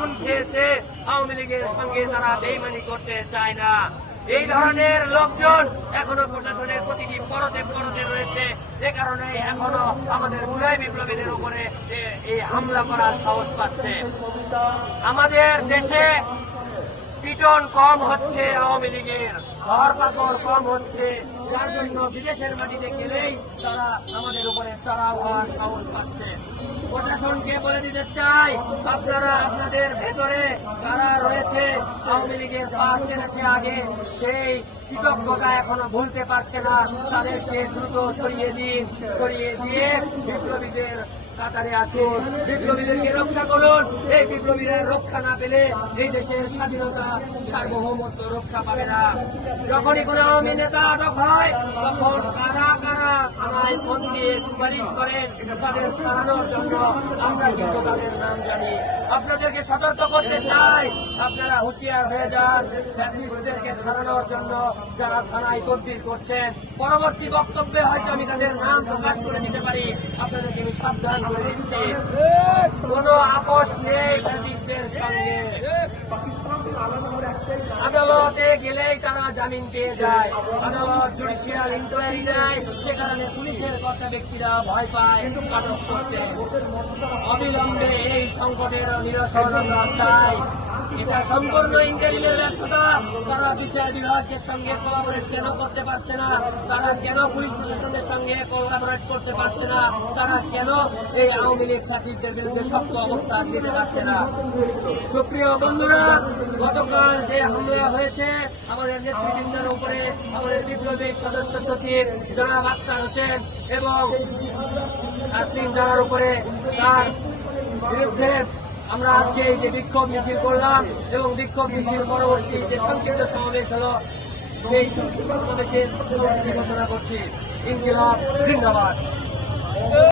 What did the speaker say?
খুন খেয়েছে, আওয়ামী লীগের সঙ্গে তারা বেইমানি করতে চায় না। এই ধরনের লোকজন এখনও প্রশাসনের প্রতিটি পরতে পরতে রয়েছে। এ কারণে এখনও আমাদের জুলাই বিপ্লবীদের উপরে এই হামলা করার সাহস পাচ্ছে। আমাদের দেশে পিটন কম হচ্ছে, আওয়ামী লীগের ঘর কম হচ্ছে। যার জন্য বিদেশের মাটিতে গেলেই তারা আমাদের উপরে চড়া হওয়ার সাহস পাচ্ছে। প্রশাসনকে বলে দিতে চাই? আপনারা আপনাদের ভেতরে কারা রয়েছে? আওয়ামী লীগের পা চেনেছে আগে। সেই কৃতজ্ঞতা এখনও ভুলতে পারছে না। তাদেরকে দ্রুত সরিয়ে দিন, সরিয়ে দিয়ে বিপ্লবীদের কাতারে আসুন। বিপ্লবীদেরকে রক্ষা করুন। এই বিপ্লবীদের রক্ষা না পেলে এই দেশের স্বাধীনতা সার্বভৌমত্ব রক্ষা পাবে না। যখনই কোনো আওয়ামী নেতা আটক হয়, তখন কারা থানায় ফোন দিয়ে সুপারিশ করেন তাদের জন্য। আমরা কিন্তু তাদের নাম জানি। আপনাদেরকে সতর্ক করতে চাই। আপনারা হুঁশিয়ার হয়ে যান। ছাড়ানোর জন্য যারা থানায় তদবির করছেন, পরবর্তী বক্তব্যে হয়তো আমি তাদের নাম প্রকাশ করে দিতে পারি। আপনাদেরকে আমি সাবধান করে দিচ্ছি। কোনো আদালতে গেলেই তারা জামিন পেয়ে যায়। আদালত জুডিশিয়াল ইনকোয়ারি দেয়, সে কারণে পুলিশের কর্তা ব্যক্তিরা ভয় পায় আটক করতে। অবিলম্বে এই সংকটের নিরসন আমরা চাই। এটা সম্পূর্ণ ইন্টারিমের ব্যর্থতা। তারা বিচার বিভাগের সঙ্গে কোলাবোরেট কেন করতে পারছে না? তারা কেন পুলিশ প্রশাসনের সঙ্গে কোলাবোরেট করতে পারছে না? তারা কেন এই আওয়ামী লীগ ফ্যাসিস্টদের বিরুদ্ধে শক্ত অবস্থান নিতে পারছে না? সুপ্রিয় বন্ধুরা, গতকাল যে হামলা হয়েছে, আমাদের নেতৃবৃন্দের উপরে আমাদের বিপ্লবী সদস্য সচিব জনাব আক্তার হোসেন এবং তাসলিম জানার উপরে তার বিরুদ্ধে আমরা আজকে এই যে বিক্ষোভ মিছিল করলাম এবং বিক্ষোভ মিছিল পরবর্তী যে সংক্ষিপ্ত সমাবেশ হলো, সেই সংক্ষিপ্ত সমাবেশের ঘোষণা করছি। ইনকিলাব, জিন্দাবাদ।